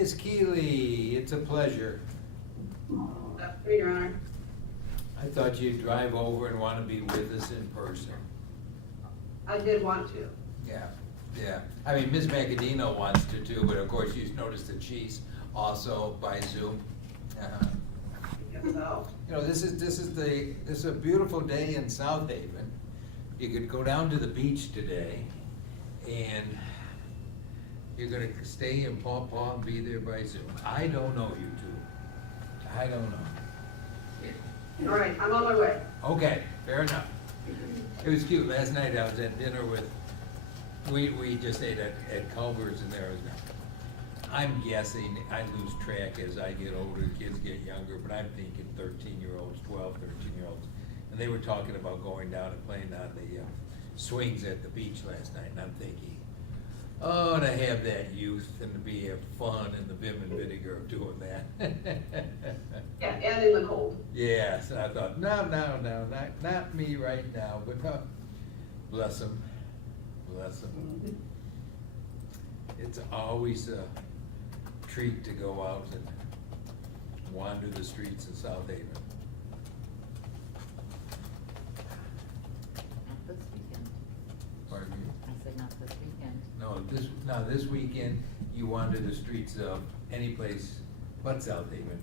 Ms. Keeley, it's a pleasure. Your Honor. I thought you'd drive over and want to be with us in person. I did want to. Yeah. I mean, Ms. Macadino wants to too, but of course you've noticed that she's also by Zoom. I guess so. You know, this is a beautiful day in South Haven. You could go down to the beach today, and you're gonna stay in Paw Paw and be there by Zoom. I don't know you two. I don't know. All right, I'm on my way. Okay, fair enough. It was cute. Last night I was at dinner with, we just ate at Culver's, and there was, I'm guessing, I lose track as I get older, kids get younger, but I'm thinking 13-year-olds, 12, 13-year-olds. And they were talking about going down and playing on the swings at the beach last night, and I'm thinking, oh, to have that youth and to be have fun and the vim and vinegar of doing that. Yeah, and in the cold. Yes, and I thought, no, not me right now, but bless them, bless them. It's always a treat to go out and wander the streets of South Haven. Not this weekend. Pardon me? I said not this weekend. No, this weekend, you wander the streets of any place but South Haven.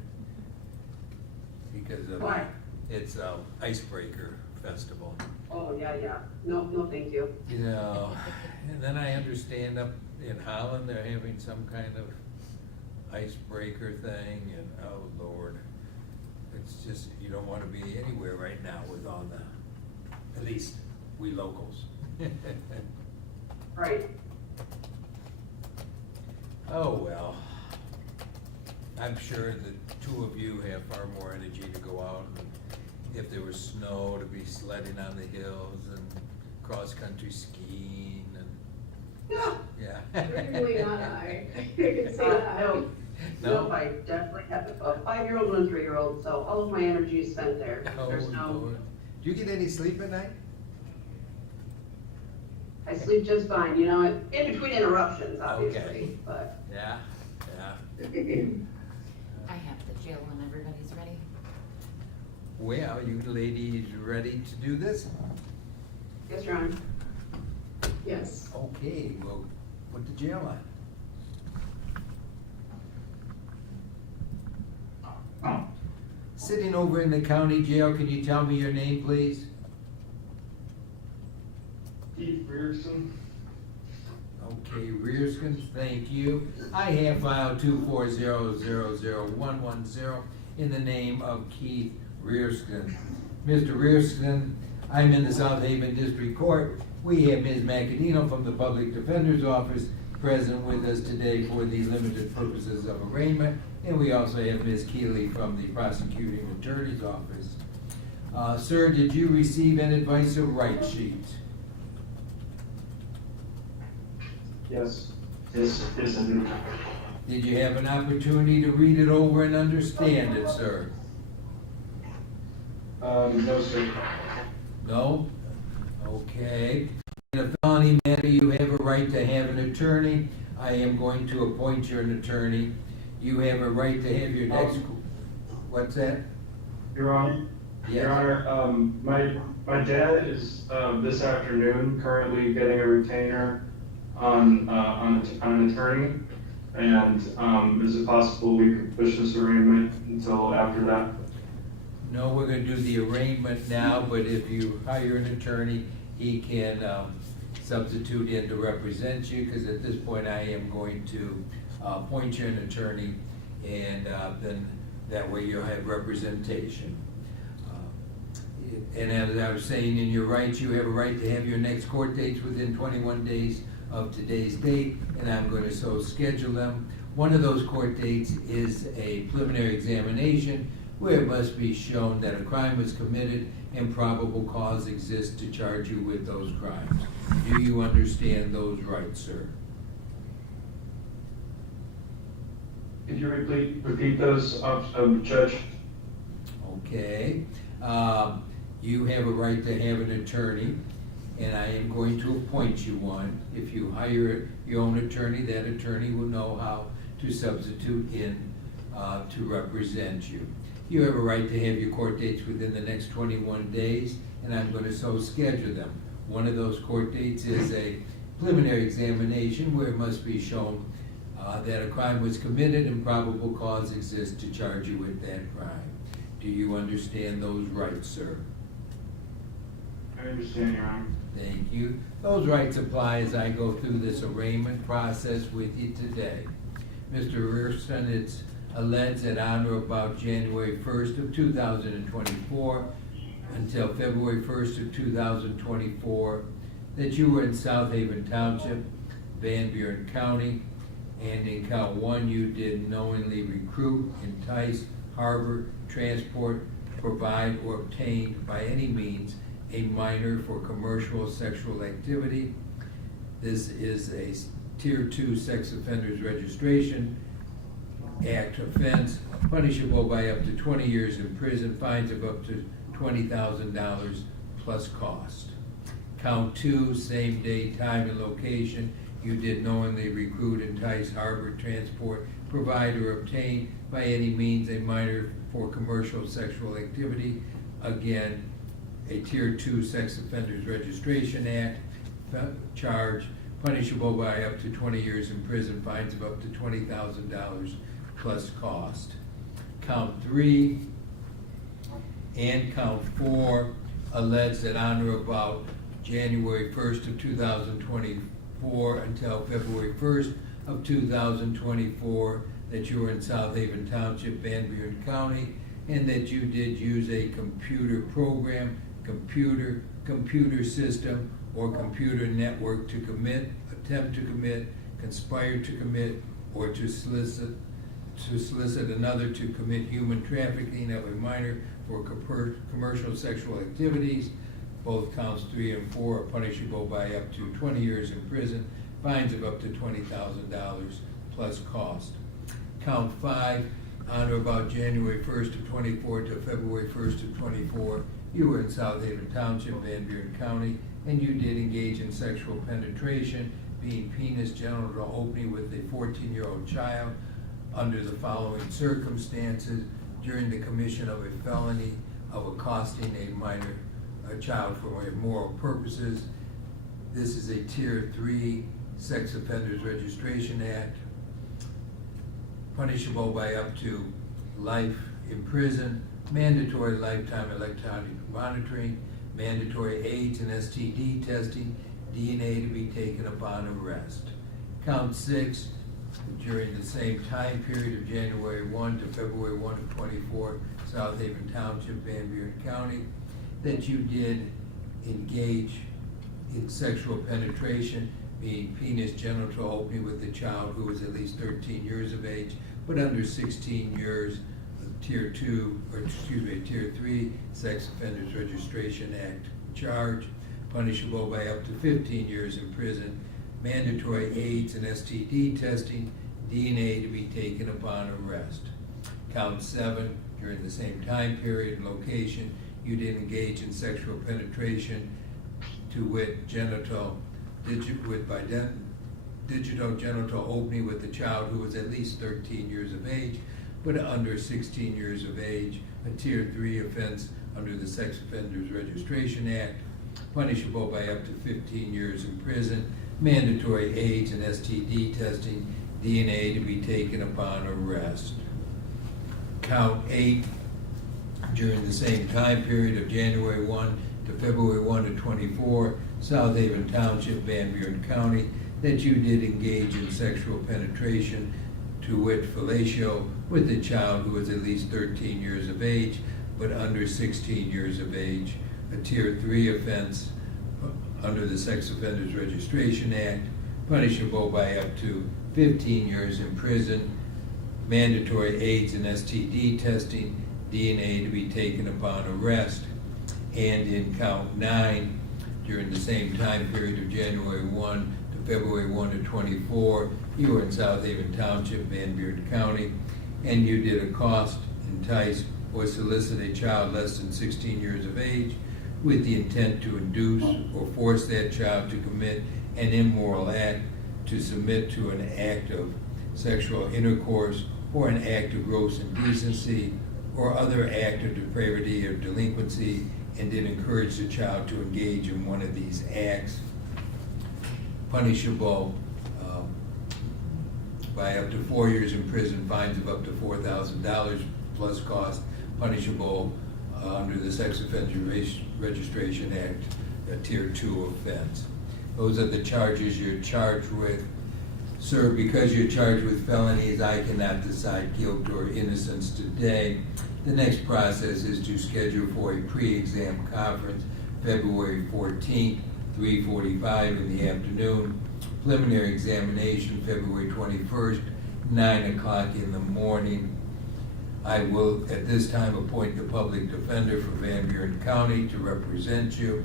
Because of, Why? it's Icebreaker Festival. Oh, yeah. No, thank you. You know, and then I understand up in Holland, they're having some kind of icebreaker thing, and oh Lord, it's just, you don't want to be anywhere right now with all the, at least we locals. Right. Oh, well, I'm sure the two of you have far more energy to go out, and if there was snow, to be sledding on the hills and cross-country skiing and, Yeah. yeah. Certainly not I. You can see that. No, I definitely have a 5-year-old and a 3-year-old, so all of my energy is spent there. Oh, There's no, Lord. Do you get any sleep at night? I sleep just fine, you know, in between interruptions, obviously, Okay. but. Yeah. I have the jail when everybody's ready. Well, you ladies ready to do this? Yes, Your Honor. Yes. Okay, we'll put the jail on. Sitting over in the county jail, can you tell me your name, please? Keith Grierson. Okay, Rearskin, thank you. I have filed 240-00110 in the name of Keith Rearskin. Mr. Rearskin, I'm in the South Haven District Court. We have Ms. Macadino from the Public Defender's Office present with us today for the limited purposes of arraignment, and we also have Ms. Keeley from the Prosecuting Attorney's Office. Sir, did you receive an advice of rights sheet? Yes, indeed. Did you have an opportunity to read it over and understand it, sir? No, sir. No? Okay. In a felony matter, you have a right to have an attorney. I am going to appoint you an attorney. You have a right to have your next, what's that? Your Honor, Yes. Your Honor, my dad is this afternoon currently getting a retainer on an attorney, and is it possible we could push this arraignment until after that? No, we're gonna do the arraignment now, but if you hire an attorney, he can substitute in to represent you, because at this point I am going to appoint you an attorney, and then that way you'll have representation. And as I was saying, in your rights, you have a right to have your next court dates within 21 days of today's date, and I'm going to so schedule them. One of those court dates is a preliminary examination where it must be shown that a crime was committed and probable cause exists to charge you with those crimes. Do you understand those rights, sir? Could you repeat those, Judge? Okay. You have a right to have an attorney, and I am going to appoint you one. If you hire your own attorney, that attorney will know how to substitute in to represent you. You have a right to have your court dates within the next 21 days, and I'm going to so schedule them. One of those court dates is a preliminary examination where it must be shown that a crime was committed and probable cause exists to charge you with that crime. Do you understand those rights, sir? I understand, Your Honor. Thank you. Those rights apply as I go through this arraignment process with you today. Mr. Rierson, it's alleged that on or about January 1st of 2024 until February 1st of 2024 that you were in South Haven Township, Van Buren County, and in count 1 you did knowingly recruit, entice, harbor, transport, provide, or obtain by any means a minor for commercial sexual activity. This is a Tier 2 Sex Offenders Registration Act offense, punishable by up to 20 years in prison, fines of up to $20,000 plus cost. Count 2, same day, time, and location. You did knowingly recruit, entice, harbor, transport, provide, or obtain by any means a minor for commercial sexual activity. Again, a Tier 2 Sex Offenders Registration Act charge, punishable by up to 20 years in prison, fines of up to $20,000 plus cost. Count 3 and count 4 allege that on or about January 1st of 2024 until February 1st of 2024 that you were in South Haven Township, Van Buren County, and that you did use a computer program, computer system, or computer network to commit, attempt to commit, conspire to commit, or to solicit another to commit human trafficking of a minor for commercial sexual activities. Both counts 3 and 4 are punishable by up to 20 years in prison, fines of up to $20,000 plus cost. Count 5, on or about January 1st of 24 to February 1st of 24, you were in South Haven Township, Van Buren County, and you did engage in sexual penetration, being penis genital opening with a 14-year-old child under the following circumstances during the commission of a felony of accosting a child for immoral purposes. This is a Tier 3 Sex Offenders Registration Act, punishable by up to life in prison, mandatory lifetime electronic monitoring, mandatory AIDS and STD testing, DNA to be taken upon arrest. Count 6, during the same time period of January 1 to February 1 of 24, South Haven Township, Van Buren County, that you did engage in sexual penetration, being penis genital opening with a child who was at least 13 years of age, but under 16 years, Tier 3 Sex Offenders Registration Act charge, punishable by up to 15 years in prison, mandatory AIDS and STD testing, DNA to be taken upon arrest. Count 7, during the same time period and location, you did engage in sexual penetration to wit digital genital opening with a child who was at least 13 years of age, but under 16 years of age, a Tier 3 offense under the Sex Offenders Registration Act, punishable by up to 15 years in prison, mandatory AIDS and STD testing, DNA to be taken upon arrest. Count 8, during the same time period of January 1 to February 1 of 24, South Haven Township, Van Buren County, that you did engage in sexual penetration to wit fellatio with a child who was at least 13 years of age, but under 16 years of age, a Tier 3 offense under the Sex Offenders Registration Act, punishable by up to 15 years in prison, mandatory AIDS and STD testing, DNA to be taken upon arrest. And in count 9, during the same time period of January 1 to February 1 of 24, you were in South Haven Township, Van Buren County, and you did accost, entice, or solicit a child less than 16 years of age with the intent to induce or force that child to commit an immoral act, to submit to an act of sexual intercourse, or an act of gross indecency, or other act of depravity or delinquency, and did encourage the child to engage in one of these acts, punishable by up to 4 years in prison, fines of up to $4,000 plus cost, punishable under the Sex Offender Registration Act, a Tier 2 offense. Those are the charges you're charged with. Sir, because you're charged with felonies, I cannot decide guilt or innocence today. The next process is to schedule for a pre-exam conference, February 14th, 3:45 in the afternoon. Preliminary examination, February 21st, 9 o'clock in the morning. I will, at this time, appoint the public defender for Van Buren County to represent you.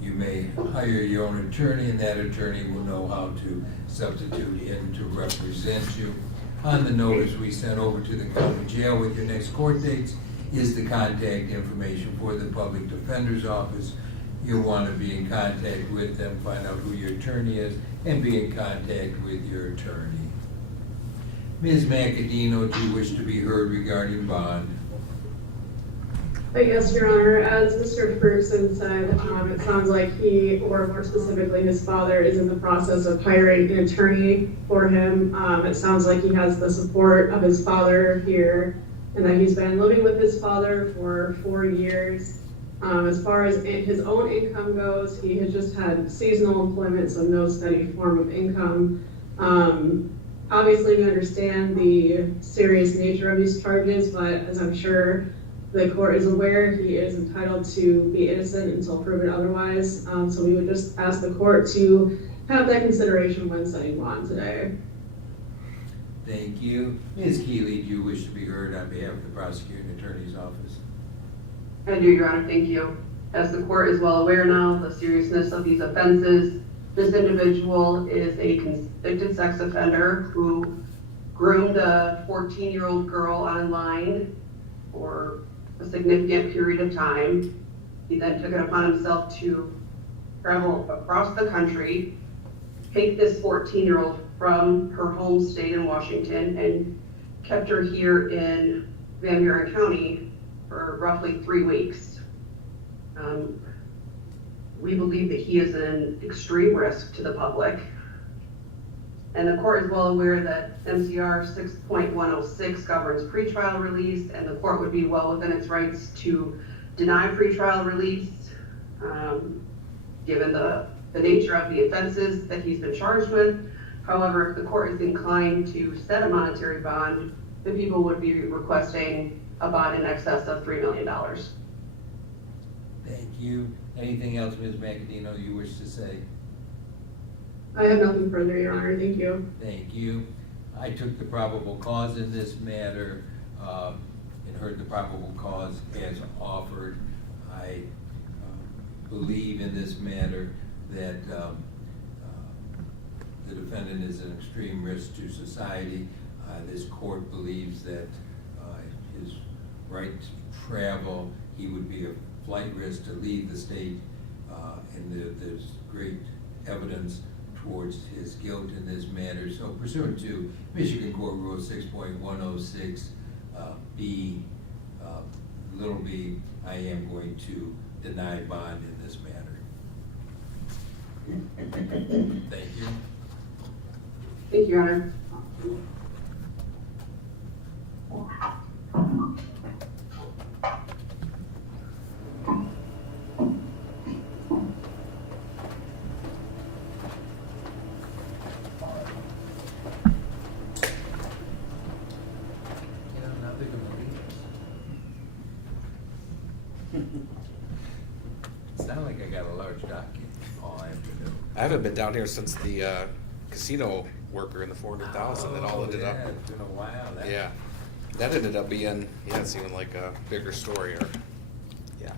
You may hire your own attorney, and that attorney will know how to substitute in to represent you. On the notice we sent over to the county jail with your next court dates is the contact information for the public defender's office. You'll want to be in contact with them, find out who your attorney is, and be in contact with your attorney. Ms. Macadino, do you wish to be heard regarding bond? Yes, Your Honor, as Mr. Ferguson said, it sounds like he, or more specifically his father, is in the process of hiring an attorney for him. It sounds like he has the support of his father here, and that he's been living with his father for 4 years. As far as his own income goes, he has just had seasonal employment, so no steady form of income. Obviously, we understand the serious nature of these charges, but as I'm sure the court is aware, he is entitled to be innocent until proven otherwise. So we would just ask the court to have that consideration when setting bond today. Thank you. Ms. Keeley, do you wish to be heard on behalf of the prosecuting attorney's office? I do, Your Honor, thank you. As the court is well aware now of the seriousness of these offenses, this individual is a convicted sex offender who groomed a 14-year-old girl online for a significant period of time. He then took it upon himself to travel across the country, take this 14-year-old from her home state in Washington and kept her here in Van Buren County for roughly 3 weeks. We believe that he is an extreme risk to the public. And the court is well aware that MCR 6.106 governs pretrial release, and the court would be well within its rights to deny pretrial release, given the nature of the offenses that he's been charged with. However, if the court is inclined to set a monetary bond, the people would be requesting a bond in excess of $3 million. Thank you. Anything else, Ms. Macadino, you wish to say? I have nothing further, Your Honor, thank you. Thank you. I took the probable cause in this matter and heard the probable cause as offered. I believe in this matter that the defendant is an extreme risk to society. This court believes that his right to travel, he would be a flight risk to leave the state, and there's great evidence towards his guilt in this matter. So pursuant to Michigan Court Rule 6.106 B, little b, I am going to deny bond in this matter. Thank you. Thank you, Your Honor. Sound like I got a large docket all afternoon. I haven't been down here since the casino worker in the 400,000 that all ended up. Yeah, it's been a while. Yeah, that ended up being, yeah, it's even like a bigger story, or, yeah.